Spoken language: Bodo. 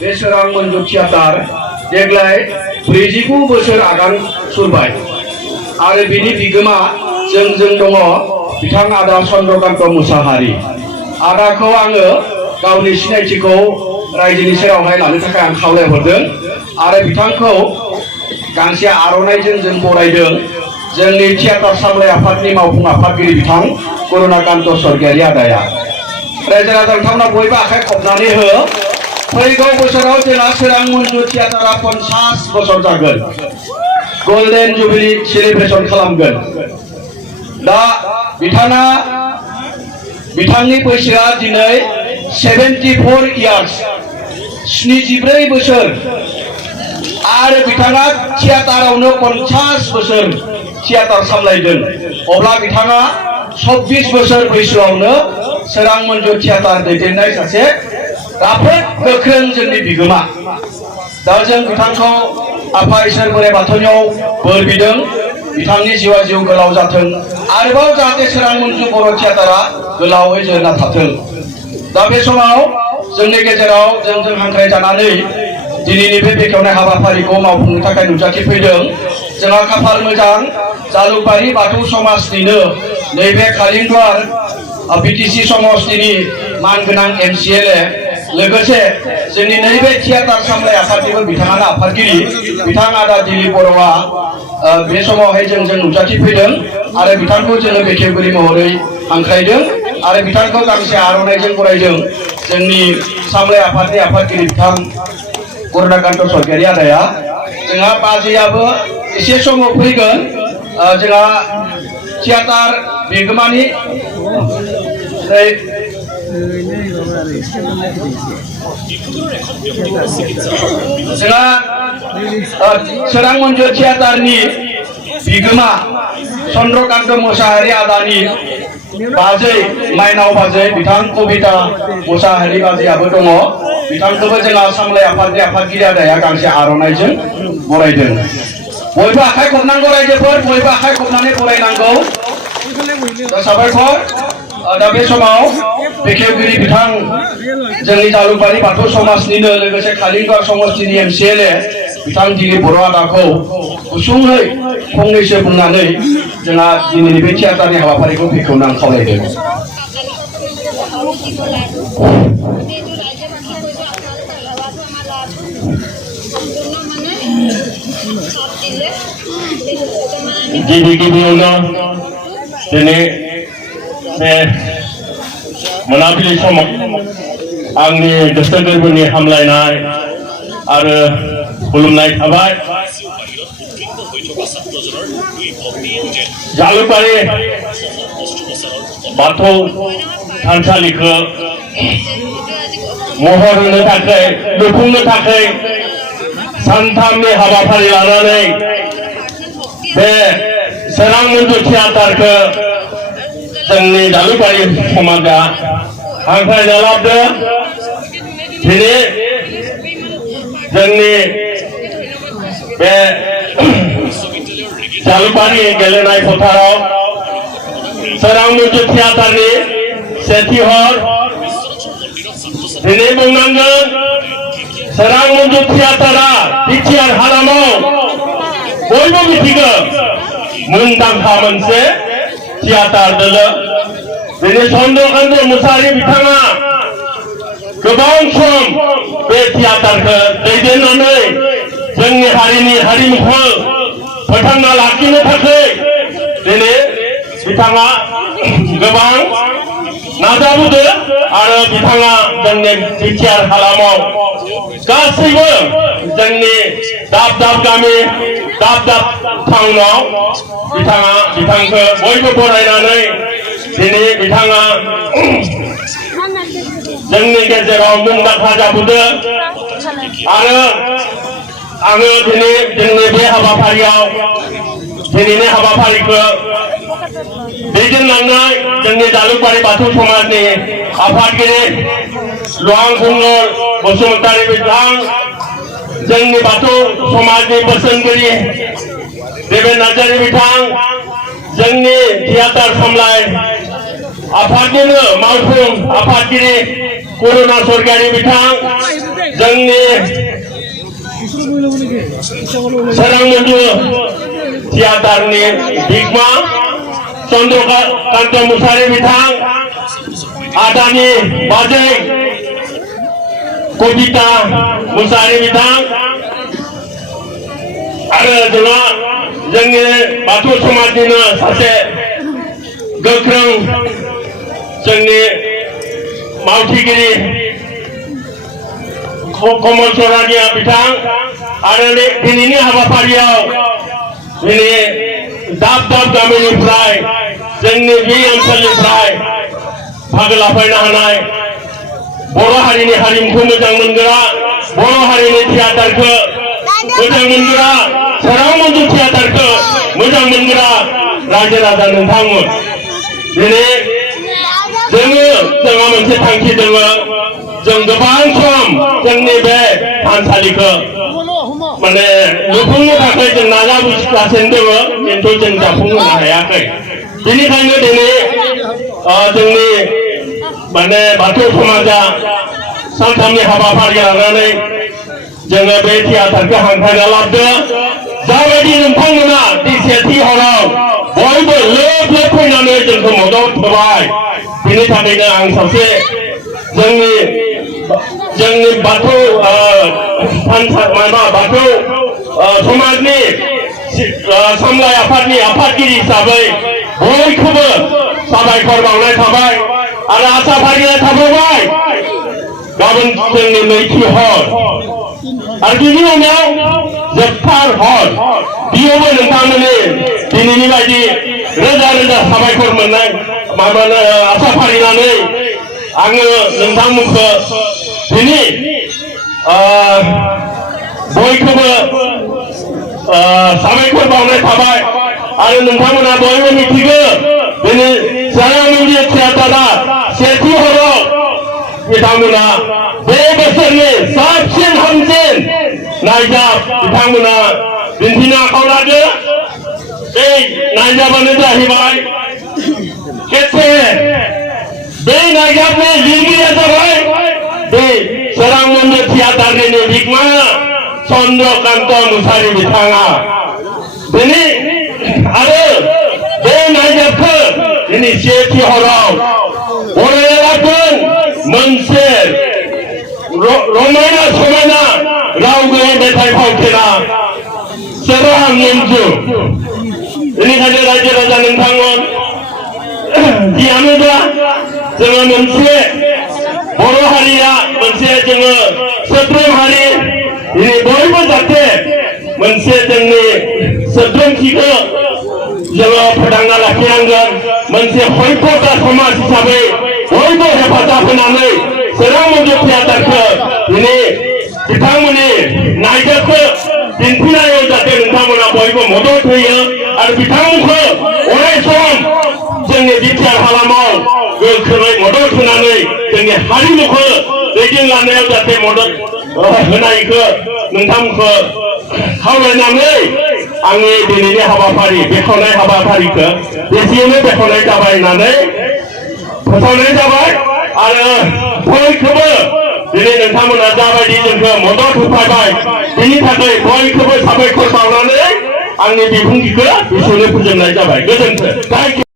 बे सोरां मन्जु थियाटार देग्लाय 49 बोसोर आगान सुरबाय आरो बिनि बिगोमा जों दङ बिथां आदा चन्द्रकान्त मुसाहारि। आदाखौ आङो गावनि सिनायथिखौ रायजोनि सेरावहाय लानो थाखाय आं खावलायहरदों आरो बिथांखौ गांसे आर'नाइजों जों बरायदों। जोंनि थियाटार सामलाय आफादनि मावफुं आफादगिरि बिथां करुणाकान्त स्वर्गियारि आदाया। रायजो राजा नोंथांमोना बयबो आखाइ खबनानै हो। फैगौ बोसोराव जोंहा सोरां मन्जु थियाटारा 50 बोसोर जागोन। गोल्डेन जुबिली सेलिब्रेसन खालामगोन। दा बिथांनि बैसोआ दिनै 74 इयार्स 74 बोसोर आरो बिथाङा थियाटारावनो 50 बोसोर थियाटार सामलायदों। अब्ला बिथाङा 24 बोसोर बैसोआवनो सोरां मन्जु थियाटार दैदेननाय सासे राफोद गोख्रों जोंनि बिगोमा। दा जों बिथांखौ आफा इसोर बोराइ बाथौनियाव बोर बिदों बिथांनि जिउआ जिउ गोलाव जाथों आरोबाव जाहाथे सोरां मन्जु बर' थियाटारा गोलावै जोरना थाथों। दा बे समाव जोंनि गेजेराव जों हांख्रायजानानै दिनैनि बे बेखेवनाय हाबाफारिखौ मावफुंनो थाखाय नुजाथिफैदों। जोंहा खाफाल मोजां जालुकबारि बाथौ समाजनिनो नैबे कालिंगुर बिटिसि समष्टिनि मानगोनां MCLA लोगोसे जोंनि नैबे थियाटार सामलाय आफादनिबो बिथाङानो आफादगिरि बिथां आदा दिलीप बर'आ बे समावहाय जों नुजाथिफैदों आरो बिथांखौ जोङो बेखेवगिरि महरै हांख्रायदों आरो बिथांखौ गांसे आर'नाइजों बरायदों। जोंनि सामलाय आफादनि आफादगिरि बिथां करुणाकान्त स्वर्गियारि आदाया। जोंहा बाजैयाबो एसे समाव फैगोन। जोंहा थियाटार बिगोमानि जोंहा सोरां मन्जु थियाटारनि बिगोमा चन्द्रकान्त मुसाहारि आदानि बाजै माइनाव बाजै बिथां कबिता मुसाहारि बाजैयाबो दङ। बिथांखौबो जोंहा सामलाय आफादनि आफादगिरि आदाया गांसे आर'नाइजों बरायदों। बयबो आखाइ खबनांगौ रायजोफोर, बयबो आखाइ खबनानै बरायनांगौ। साबायखर। दा बे समाव बेखेवगिरि बिथां जोंनि जालुकबारि बाथौ समाजनिनो लोगोसे कालिंगुर समष्टिनि MCLA बिथां दिलीप बर' आदाखौ गुसुङै फंनैसो बुंनानै जोंहा दिनैनि बे थियाटारनि हाबाफारिखौ बेखेवनो आं खावलायदों। गिबियावनो दिनै बे मोनाबिलि समाव आंनि गोसो गोरबोनि हामलायनाय आरो खुलुमनाय थाबाय। जालुकबारि बाथौ थानसालिखौ महर होनो थाखाय लुफुंनो थाखाय सानथामनि हाबाफारि लानानै बे सोरां मन्जु थियाटारखौ जोंनि जालुकबारि समाजा हांख्रायना लाबोदों। दिनै जोंनि बे जालुकबारि गेलेनाय फोथाराव सोरां मन्जु थियाटारनि सेथि हर दिनै बुंनांगोन सोरां मन्जु थियाटारा बिटिआर हालामाव बयबो मिथिगौ मुंदांखा मोनसे थियाटार दोलो। दिनै चन्द्रकान्त मुसाहारि बिथाङा गोबां सम बे थियाटारखौ दैदेननानै जोंनि हारिनि हारिमुखौ फोथांना लाखिनो थाखाय दिनै बिथाङा गोबां नाजाबोदों आरो बिथाङा जोंनि बिटिआर हालामाव गासैबो जोंनि दाब दाब गामि दाब दाब टाउनाव बिथांखौ बयबो बरायनानै दिनै बिथाङा जोंनि गेजेराव मुंदांखा जाबोदों आरो आङो दिनै जोंनि बे हाबाफारियाव दिनैनि हाबाफारिखौ दैदेनलांनाय जोंनि जालुकबारि बाथौ समाजनि आफादगिरि लुहां खुंगुर बसुमतारी बिथां, जोंनि बाथौ समाजनि बोसोनगिरि देबेन नार्जारी बिथां, जोंनि थियाटार सामलाय आफादनिनो मावफुं आफादगिरि करुणा सरकारि बिथां जोंनि सोरां मन्जु थियाटारनि बिगोमा चन्द्रकान्त मुसाहारि बिथां आदानि बाजै कबिता मुसाहारि बिथां आरो जोंहा जोंनि बाथौ समाजनिनो सासे गोख्रों जोंनि मावथिगिरि कमल सरानिया बिथां आरो दिनैनि हाबाफारियाव दिनै दाब दाब गामिनिफ्राय जोंनि बे ओनसोलनिफ्राय बाहागो लाफैनो हानाय बर' हारिनि हारिमुखौ मोजां मोनग्रा बर' हारिनि थियाटारखौ मोजां मोनग्रा सोरां मन्जु थियाटारखौ मोजां मोनग्रा रायजो राजा नोंथांमोन दिनै जोंहा मोनसे थांखि दङ जों गोबां सम जोंनि बे थानसालिखौ माने लुफुंनो थाखाय जों नाजागासिनो दङ खिन्थु जों जाफुंहोनो हायाखै बेनिखायनो दिनै जोंनि माने बाथौ समाजा सानथामनि हाबाफारि लानानै जोङो बे थियाटारखौ हांख्रायना लाबोदों जाबायदि नोंथांमोना सेथि हराव बयबो लोब लोब फैनानै जोंखौ मदद होबाय बेनि थाखायनो आं सासे जोंनि बाथौ बाथौ समाजनि सामलाय आफादनि आफादगिरि हिसाबै बयखौबो साबायखर बावनाय थाबाय आरो आसा फारिनाय थाबावबाय गाबोन जोंनि नैथि हर आरो बिनि उनाव जोबथार हर बेयावबो नोंथांमोननि दिनैनि बायदि रोजा रोजा साबायखर मोननाय माबानो आसा फारिनानै आङो नोंथांमोनखौ दिनै बयखौबो साबायखर बावनाय थाबाय आरो नोंथांमोना बयबो मिथिगौ दिनै सोरां मन्जु थियाटारा सेथि हराव बिथांमोना बे बोसोरनि साबसिन हामसिन नायजाब बिथांमोना दिन्थिनो आखायाव लादों बे नायजाबानो जाहैबाय खेबसे बे नायजाबनि लिरगिरिया जाबाय बे सोरां मन्जु थियाटारनि बिगोमा चन्द्रकान्त मुसाहारि बिथाङा दिनै आरो बे नायजाबखौ दिनै सेथि हराव बरायलागोन मोनसे रमायना समायना राव गैयै मेथाइ फावथिना सोरां मन्जु बेनिखायनो रायजो राजा नोंथांमोन जियानो जा जोङो मोनसे बर' हारिया मोनसे जोङो सोद्रोम हारि दिनै बयबो जाहाथे मोनसे जोंनि सोद्रोमथिखौ जोङो फोथांना लाखिनांगोन मोनसे हयथ'था समाज हिसाबै बयबो हेफाजाब होनानै सोरां मन्जु थियाटारखौ दिनै बिथांमोननि नायजाबखौ दिन्थिनायाव जाहाथे नोंथांमोना बयबो मदद होयो आरो बिथांमोनखौ अराय सम जोंनि बिटिआर हालामाव गोख्रोङै मदद होनानै जोंनि हारिमुखौ दैदेनलांनायाव जाहाथे मदद होनायखौ नोंथांमोनखौ खावलायनानै आंनि दिनैनि हाबाफारि बेखेवनाय हाबाफारिखौ एसेयैनो बेखेवनाय जाबाय होननानै फोसावनाय जाबाय आरो बयखौबो दिनै नोंथांमोना जाबायदि जोंखौ मदद होफाबाय बेनि थाखाय बयखौबो साबायखर बावनानै आंनि बिबुंथिखौ एसेयैनो फोजोबनाय जाबाय गोजोन्थों।